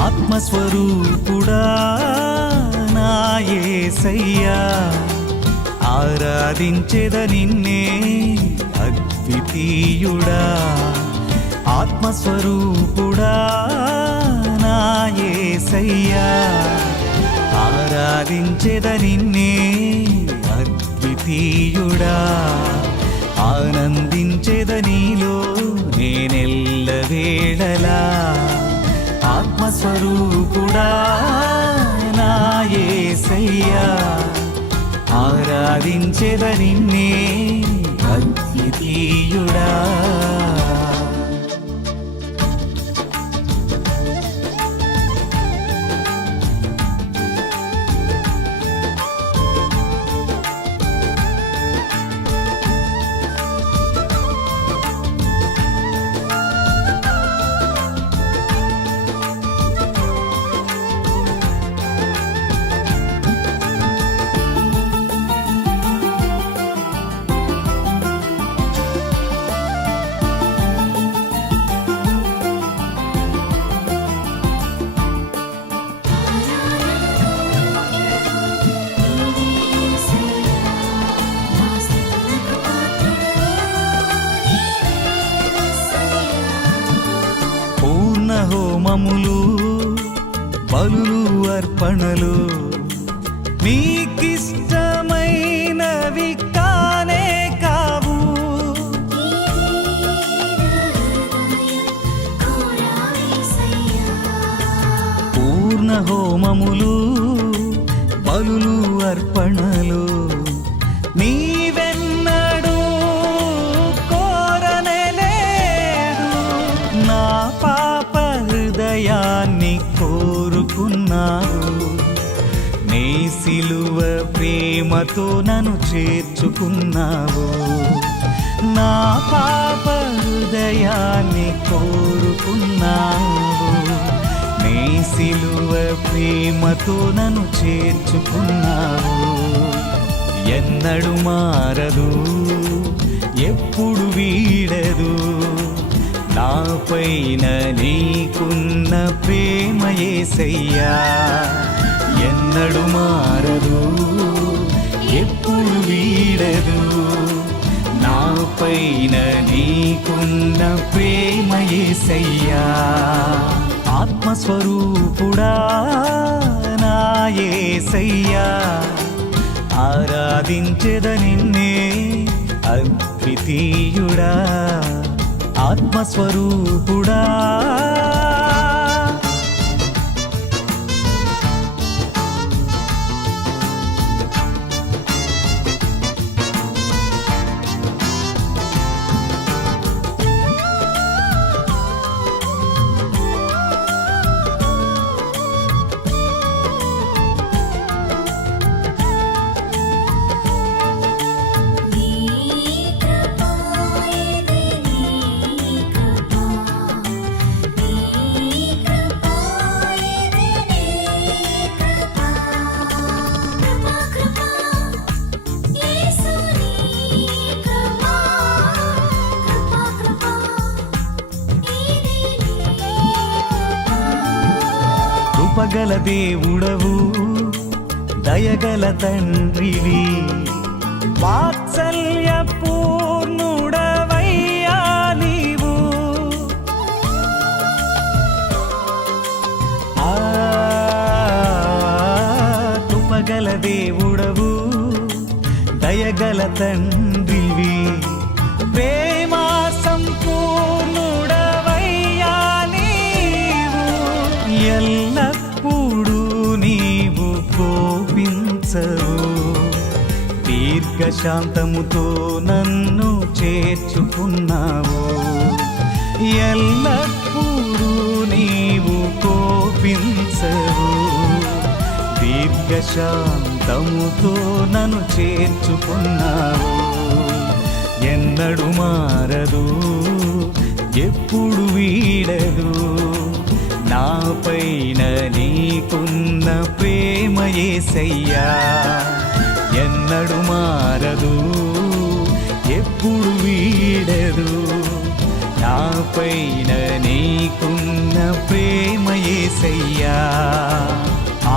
ఆత్మస్వరూపుడా నా యేసయ్యా, ఆరాధించెద నిన్నే అద్వితీయుడా. ఆత్మస్వరూపుడా నా యేసయ్యా, ఆరాధించెద నిన్నే అద్వితీయుడా. ఆనందించెద నీలో నేనెల్లవేళలా. ఆత్మస్వరూపుడా నా యేసయ్యా, ఆరాధించెద నిన్నే అద్వితీయుడా. హోమములు బలులు అర్పణలు మీకిష్టమైనవి కానే కావు. పూర్ణ హోమములు బలులు అర్పణలు నీవెన్నడూ కోరనేలేదు. నా పాప హృదయాన్ని కోరుకున్నావు, నీ సిలువ ప్రేమతో నన్ను చేర్చుకున్నావు. నా పాప హృదయాన్ని కోరుకున్నావు, నీ సిలువ ప్రేమతో నన్ను చేర్చుకున్నావు. ఎన్నడు మారదు, ఎప్పుడు వీడదు, నాపైన నీకున్న ప్రేమ యేసయ్యా. ఎన్నడు మారదు, ఎప్పుడు వీడదు, నాపైన నీకున్న ప్రేమ యేసయ్యా. ఆత్మస్వరూపుడా నా యేసయ్యా, ఆరాధించెద నిన్నే అద్వితీయుడా. ఆత్మస్వరూపుడా కృపగల దేవుడవు, దయగల తండ్రివి, వాత్సల్య పూర్ణుడవయ్యా నీవు. కృపగల దేవుడవు, దయగల తండ్రివి, ప్రేమ దీర్ఘశాంతముతో నన్ను చేర్చుకున్నావు. ఎల్లప్పుడూ నీవు కోపించవు, దీర్ఘశాంతముతో నన్ను చేర్చుకున్నావు. ఎన్నడు మారదు, ఎప్పుడు వీడదు, నాపైన నీకున్న ప్రేమ యేసయ్యా. ఎన్నడు మారదు, ఎప్పుడు వీడదు, నాపైన నీకున్న ప్రేమ యేసయ్యా.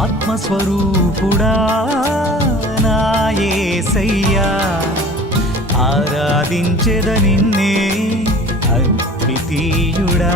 ఆత్మస్వరూపుడా నా యేసయ్యా, ఆరాధించెద నిన్నే అద్వితీయుడా.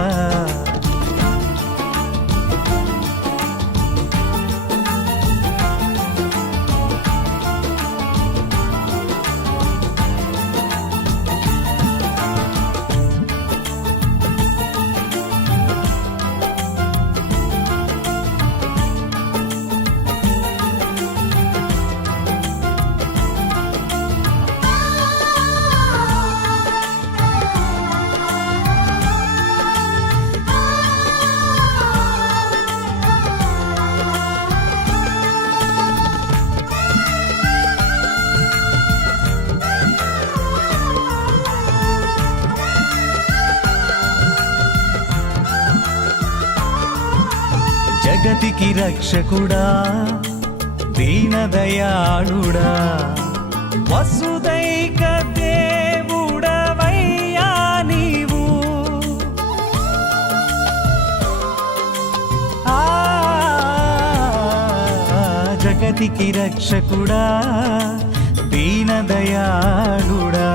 జగతికి రక్షకుడా, దీనదయాళుడా, వసుదైక దేవుడవయ్యా నీవు. జగతికి రక్షకుడా, దీనదయాళుడా,